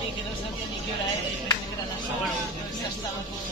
Que no sabía ni qué hora era y pensé que era las 8. Ya estaba todo.